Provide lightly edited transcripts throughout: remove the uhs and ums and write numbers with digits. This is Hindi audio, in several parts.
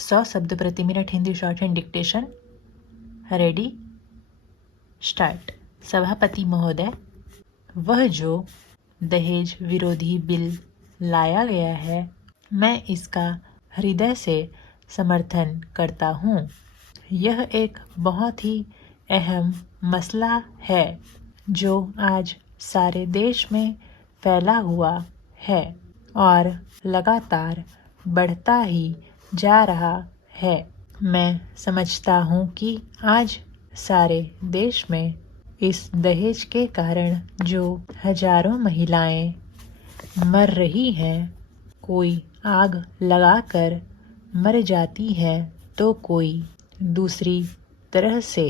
100 शब्द प्रति minute Hindi short hand dictation. Ready, start. सभापति महोदय, वह जो दहेज विरोधी बिल लाया गया है, मैं इसका हृदय से समर्थन करता हूँ। यह एक बहुत ही अहम मसला है जो आज सारे देश में फैला हुआ है और लगातार बढ़ता ही जा रहा है। मैं समझता हूँ कि आज सारे देश में इस दहेज के कारण जो हजारों महिलाएं मर रही हैं, कोई आग लगाकर मर जाती है तो कोई दूसरी तरह से।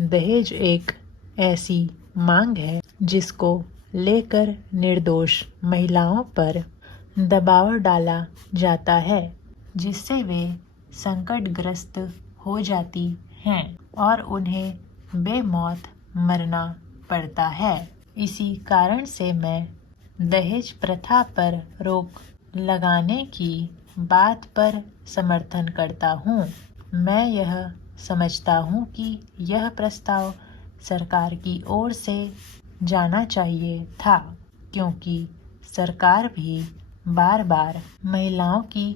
दहेज एक ऐसी मांग है जिसको लेकर निर्दोष महिलाओं पर दबाव डाला जाता है, जिससे वे संकटग्रस्त हो जाती हैं और उन्हें बेमौत मरना पड़ता है। इसी कारण से मैं दहेज प्रथा पर रोक लगाने की बात पर समर्थन करता हूँ। मैं यह समझता हूँ कि यह प्रस्ताव सरकार की ओर से जाना चाहिए था, क्योंकि सरकार भी बार बार महिलाओं की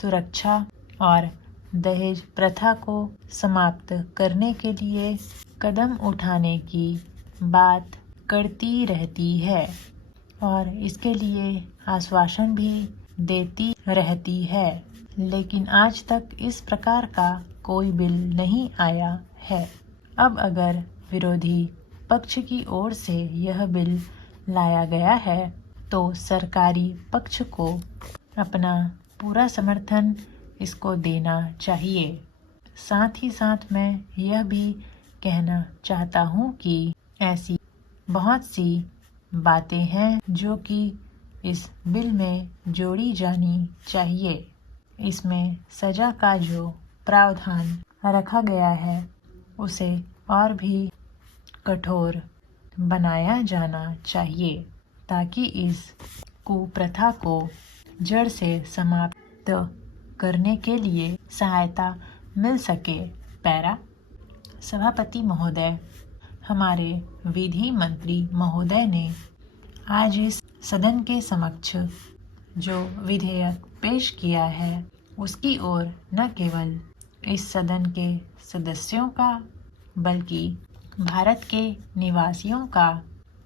सुरक्षा और दहेज प्रथा को समाप्त करने के लिए कदम उठाने की बात करती रहती है और इसके लिए आश्वासन भी देती रहती है, लेकिन आज तक इस प्रकार का कोई बिल नहीं आया है। अब अगर विरोधी पक्ष की ओर से यह बिल लाया गया है तो सरकारी पक्ष को अपना पूरा समर्थन इसको देना चाहिए। साथ ही साथ मैं यह भी कहना चाहता हूँ कि ऐसी बहुत सी बातें हैं जो कि इस बिल में जोड़ी जानी चाहिए। इसमें सजा का जो प्रावधान रखा गया है उसे और भी कठोर बनाया जाना चाहिए, ताकि इस कुप्रथा को जड़ से समाप्त करने के लिए सहायता मिल सके। पैरा। सभापति महोदय, हमारे विधि मंत्री महोदय ने आज इस सदन के समक्ष जो विधेयक पेश किया है उसकी ओर न केवल इस सदन के सदस्यों का बल्कि भारत के निवासियों का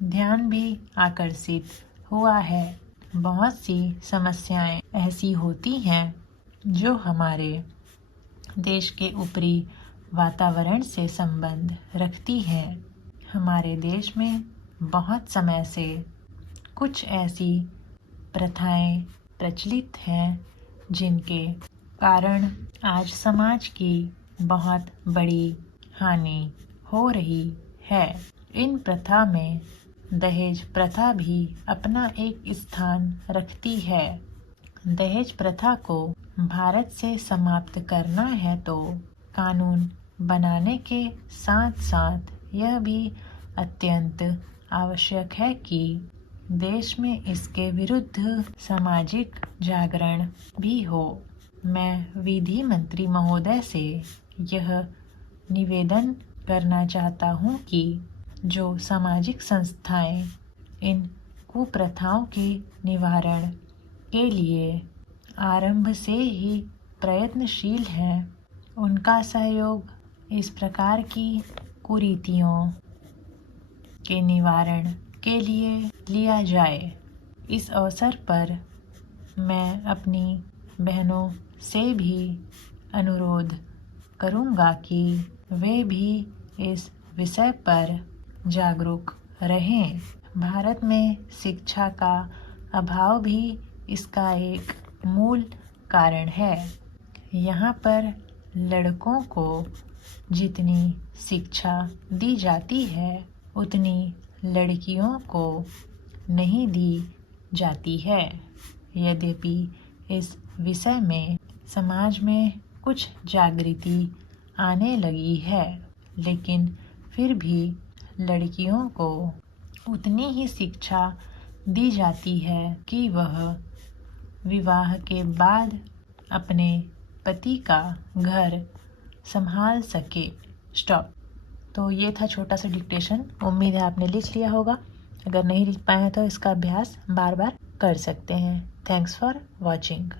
ध्यान भी आकर्षित हुआ है। बहुत सी समस्याएं ऐसी होती हैं जो हमारे देश के ऊपरी वातावरण से संबंध रखती हैं। हमारे देश में बहुत समय से कुछ ऐसी प्रथाएं प्रचलित हैं जिनके कारण आज समाज की बहुत बड़ी हानि हो रही है। इन प्रथा में दहेज प्रथा भी अपना एक स्थान रखती है। दहेज प्रथा को भारत से समाप्त करना है तो कानून बनाने के साथ साथ यह भी अत्यंत आवश्यक है कि देश में इसके विरुद्ध सामाजिक जागरण भी हो। मैं विधि मंत्री महोदय से यह निवेदन करना चाहता हूँ कि जो सामाजिक संस्थाएं इन कुप्रथाओं के निवारण के लिए आरंभ से ही प्रयत्नशील हैं, उनका सहयोग इस प्रकार की कुरीतियों के निवारण के लिए लिया जाए। इस अवसर पर मैं अपनी बहनों से भी अनुरोध करूँगा कि वे भी इस विषय पर जागरूक रहें। भारत में शिक्षा का अभाव भी इसका एक मूल कारण है। यहाँ पर लड़कों को जितनी शिक्षा दी जाती है उतनी लड़कियों को नहीं दी जाती है। यद्यपि इस विषय में समाज में कुछ जागृति आने लगी है, लेकिन फिर भी लड़कियों को उतनी ही शिक्षा दी जाती है कि वह विवाह के बाद अपने पति का घर संभाल सके। स्टॉप। तो ये था छोटा सा डिक्टेशन। उम्मीद है आपने लिख लिया होगा। अगर नहीं लिख पाए हैं तो इसका अभ्यास बार बार कर सकते हैं। Thanks for watching.